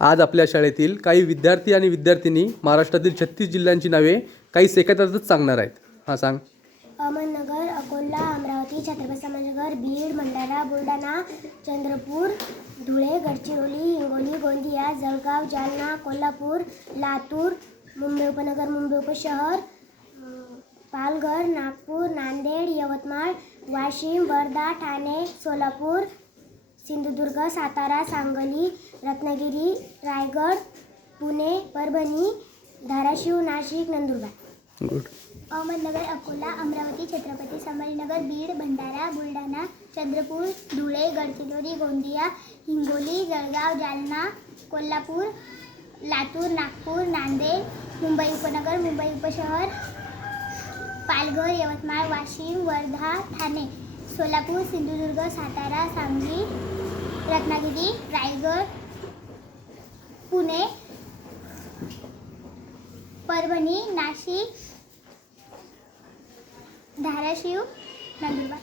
आज आपल्या शाळेतील काही विद्यार्थी आणि विद्यार्थिनी महाराष्ट्रातील 36 जिल्ह्यांची नावे काही सेकंदातच सांगणार आहेत. हां सांग. अहमदनगर, अकोला, अमरावती, छत्रपती संभाजीनगर, बीड, भंडारा, बुलढाणा, चंद्रपूर, धुळे, गडचिरोली, हिंगोली, गोंदिया, जळगाव, जालना, कोल्हापूर, लातूर, मुंबई उपनगर, मुंबई उपशहर, पालघर, नागपूर, नांदेड, यवतमाळ, वाशिम, वर्धा, ठाणे, सोलापूर, सिंधुदुर्ग, सातारा, सांगली, रत्नागिरी, रायगड, पुणे, परभणी, धाराशिव, नाशिक, नंदुरबार. गुड. अहमदनगर, अकोला, अमरावती, छत्रपती संभाजीनगर, बीड, भंडारा, बुलढाणा, चंद्रपूर, धुळे, गडचिरोली, गोंदिया, हिंगोली, जळगाव, जालना, कोल्हापूर, लातूर, नागपूर, नांदेड, मुंबई उपनगर, मुंबई उपशहर, पालघर, यवतमाळ, वाशिम, वर्धा, ठाणे, सोलापूर, सिंधुदुर्ग, सातारा, सांगली, रत्नागिरी, रायगड, पुणे, परभणी, नाशिक, धाराशिव, नंदुरबार.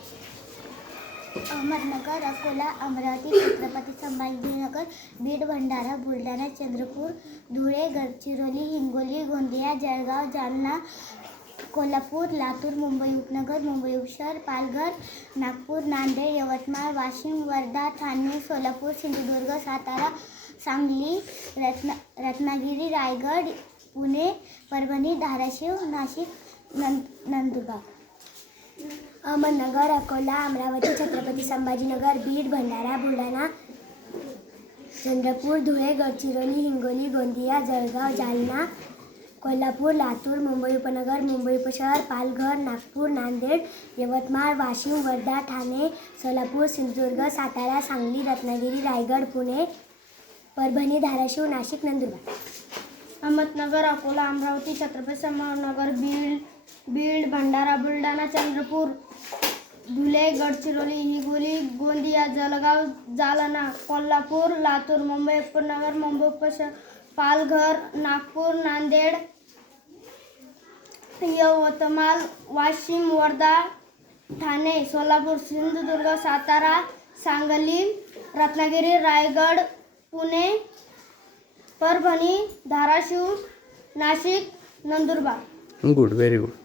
अहमदनगर, अकोला, अमरावती, छत्रपती संभाजीनगर, बीड, भंडारा, बुलढाणा, चंद्रपूर, धुळे, गडचिरोली, हिंगोली, गोंदिया, जळगाव, जालना, कोल्हापूर, लातूर, मुंबई उपनगर, मुंबई उपशहर, पालघर, नागपूर, नांदेड, यवतमाळ, वाशिम, वर्धा, ठाणे, सोलापूर, सिंधुदुर्ग, सातारा, सांगली, रत्नागिरी, रायगड, पुणे, परभणी, धाराशिव, नाशिक, नंदुरबार. अहमदनगर, अकोला, अमरावती, छत्रपती संभाजीनगर, बीड, भंडारा, बुलढाणा, चंद्रपूर, धुळे, गडचिरोली, हिंगोली, गोंदिया, जळगाव, जालना, कोल्हापूर, लातूर, मुंबई उपनगर, मुंबई उपशहर, पालघर, नागपूर, नांदेड, यवतमाळ, वाशिम, वर्धा, ठाणे, सोलापूर, सिंधुदुर्ग, सातारा, सांगली, रत्नागिरी, रायगड, पुणे, परभणी, धाराशिव, नाशिक, नंदुरबार. अहमदनगर, अकोला, अमरावती, छत्रपती संभाजीनगर, बीड, भंडारा, बुलढाणा, चंद्रपूर, धुळे, गडचिरोली, हिंगोली, गोंदिया, जळगाव, जालना, कोल्हापूर, लातूर, मुंबई उपनगर, मुंबई उपशहर, Palghar, Nagpur, Nanded, Yavatmal, Washim, Wardha, Thane, Solapur, Sindhudurg, Satara, Sangli, Ratnagiri, Raigad, Pune, Parbhani, Dharashiv, Nashik, Nandurbar. Good, very good.